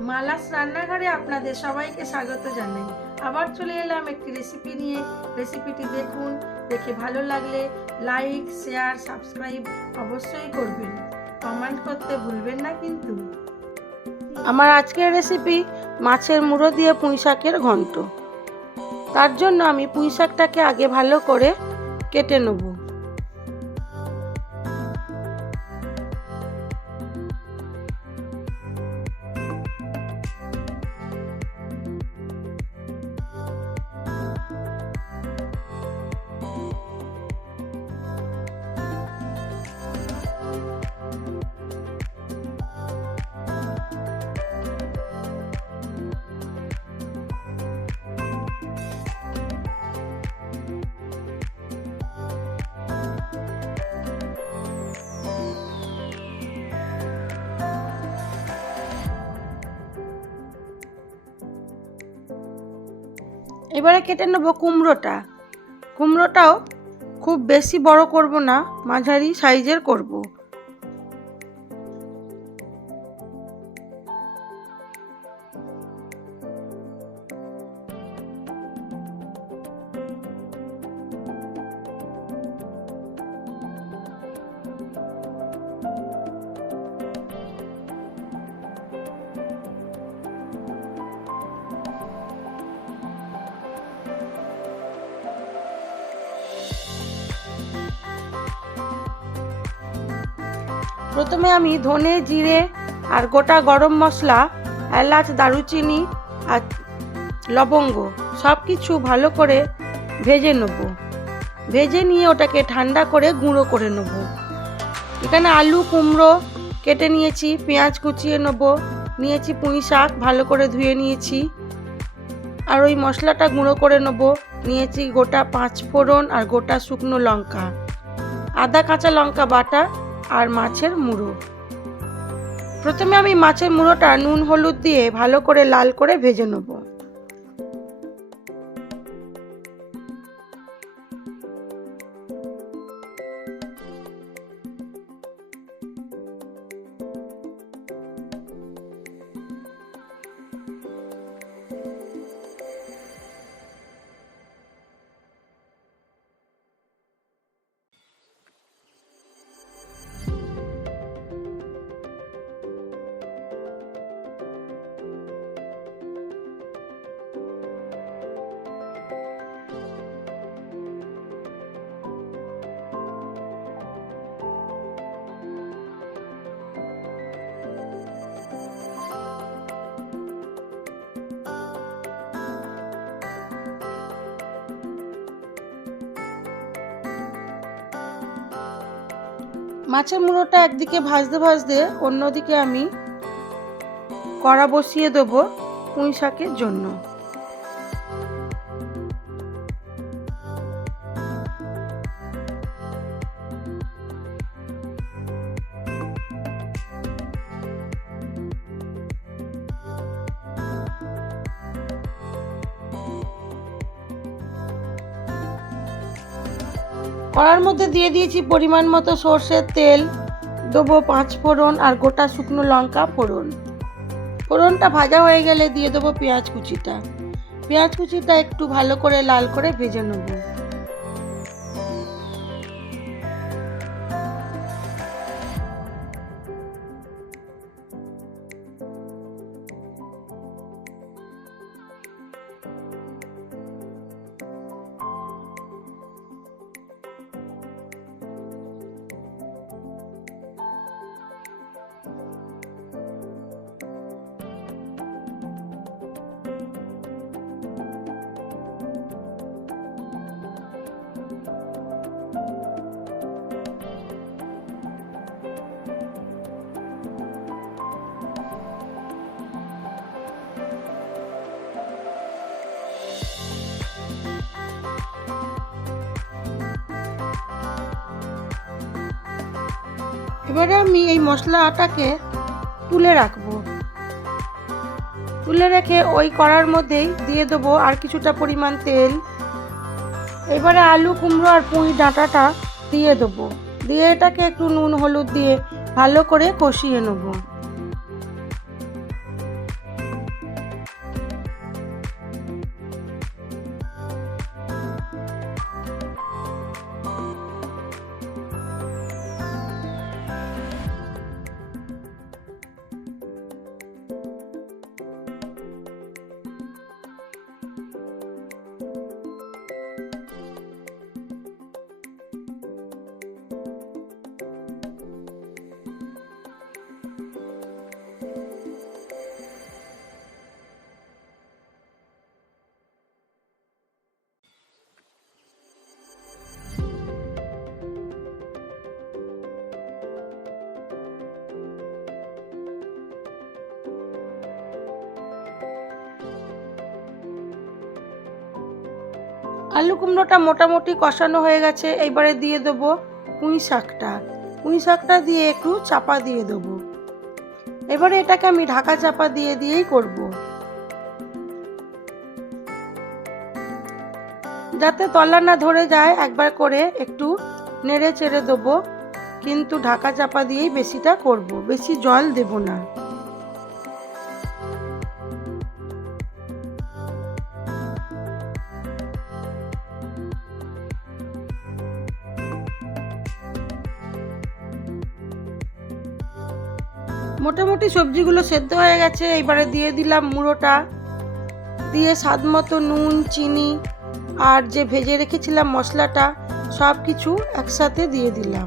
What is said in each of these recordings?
মালাস রান্নাঘরে আপনাদের সবাইকে স্বাগত জানাই। আবার চলে এলাম একটি রেসিপি নিয়ে। রেসিপিটি দেখুন, দেখে ভালো লাগলে লাইক শেয়ার সাবস্ক্রাইব অবশ্যই করবেন। কমেন্ট করতে ভুলবেন না কিন্তু। আমার আজকের রেসিপি মাছের মুড়ো দিয়ে পুঁই শাকের ঘন্ট। তার জন্য আমি পুঁই শাকটাকে আগে ভালো করে কেটে নেব। এবারে কেটে নেব কুমড়োটা। কুমড়োটাও খুব বেশি বড় করব না মাঝারি সাইজের করব। প্রথমে আমি ধনে, জিরে আর গোটা গরম মশলা, এলাচ, দারুচিনি আর লবঙ্গ সব কিছু ভালো করে ভেজে নেব। ভেজে নিয়ে ওটাকে ঠান্ডা করে গুঁড়ো করে নেব। এখানে আলু, কুমড়ো কেটে নিয়েছি, পেঁয়াজ কুচিয়ে নেব, নিয়েছি পুঁই শাক ভালো করে ধুয়ে নিয়েছি। আর ওই মশলাটা গুঁড়ো করে নেব, নিয়েছি গোটা পাঁচ ফোড়ন আর গোটা শুকনো লঙ্কা। আদা, কাঁচা লঙ্কা বাটা আর মাছের মুড়ো। প্রথমে আমি মাছের মুড়োটা নুন, হলুদ দিয়ে ভালো করে লাল করে ভেজে নেব। মাছের মুড়োটা একদিকে ভাজতে ভাজতে অন্যদিকে আমি কড়া বসিয়ে দেবো পুঁই শাকের জন্য। কড়ার মধ্যে দিয়ে দিয়েছি পরিমাণ মতো সর্ষের তেল, দেবো পাঁচ ফোড়ন আর গোটা শুকনো লঙ্কা ফোড়ন। ফোড়নটা ভাজা হয়ে গেলে দিয়ে দেবো পেঁয়াজ কুচিটা। পেঁয়াজ কুচিটা একটু ভালো করে লাল করে ভেজে নেব। এবারে আমি এই মশলাটাকে তুলে রাখব। তুলে রেখে ওই কড়ার মধ্যেই দিয়ে দেবো আর কিছুটা পরিমাণ তেল। এবারে আলু, কুমড়ো আর পুঁই ডাঁটাটা দিয়ে দেবো। দিয়ে এটাকে একটু নুন, হলুদ দিয়ে ভালো করে কষিয়ে নেব। আলু কুমড়োটা মোটামুটি কষানো হয়ে গেছে, এইবারে দিয়ে দেবো পুঁই শাকটা। পুঁই শাকটা দিয়ে একটু চাপা দিয়ে দেবো। এবারে এটাকে আমি ঢাকা চাপা দিয়ে দিয়েই করব। যাতে তলা না ধরে যায়, একবার করে একটু নেড়ে চেড়ে দেবো। কিন্তু ঢাকা চাপা দিয়েই বেশিটা করব, বেশি জল দেব না। মোটামুটি সবজিগুলো সেদ্ধ হয়ে গেছে, এবারে দিয়ে দিলাম মুড়োটা। দিয়ে স্বাদ মতো নুন, চিনি আর যে ভেজে রেখেছিলাম মশলাটা সব কিছু একসাথে দিয়ে দিলাম।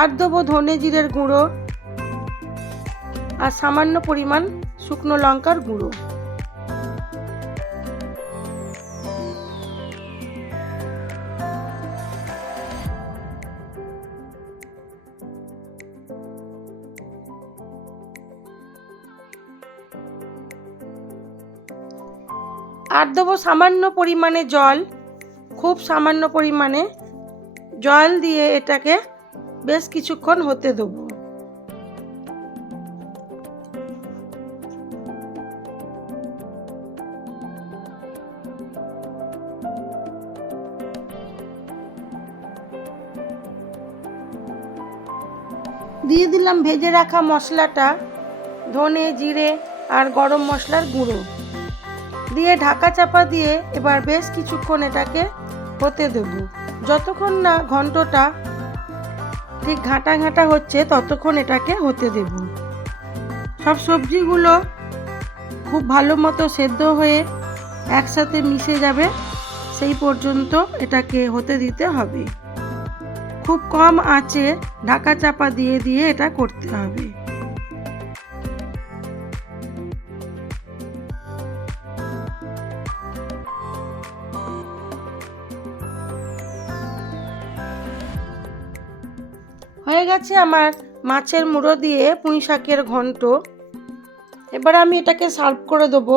আর দেবো ধনে জিরের গুঁড়ো আর সামান্য পরিমাণ শুকনো লঙ্কার গুঁড়ো। আর দেবো সামান্য পরিমাণে জল, খুব সামান্য পরিমাণে জল দিয়ে এটাকে বেশ কিছুক্ষণ হতে দেবো। দিয়ে দিলাম ভেজে রাখা মশলাটা, ধনে, জিরে আর গরম মশলার গুঁড়ো। দিয়ে ঢাকা চাপা দিয়ে এবার বেশ কিছুক্ষণ এটাকে হতে দেব। যতক্ষণ না ঘন্টটা ঠিক ঘাঁটা ঘাঁটা হচ্ছে, ততক্ষণ এটাকে হতে দেব। সব সবজিগুলো খুব ভালো মতো সেদ্ধ হয়ে একসাথে মিশে যাবে, সেই পর্যন্ত এটাকে হতে দিতে হবে। খুব কম আঁচে ঢাকা চাপা দিয়ে দিয়ে এটা করতে হবে। হয়ে গেছে আমার মাছের মুড়ো দিয়ে পুঁই শাকের ঘন্ট। এবার আমি এটাকে সার্ভ করে দেবো।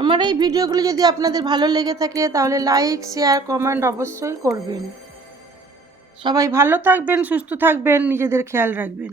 আমার এই ভিডিওগুলো যদি আপনাদের ভালো লেগে থাকে, তাহলে লাইক, শেয়ার, কমেন্ট অবশ্যই করবেন। সবাই ভালো থাকবেন, সুস্থ থাকবেন, নিজেদের খেয়াল রাখবেন।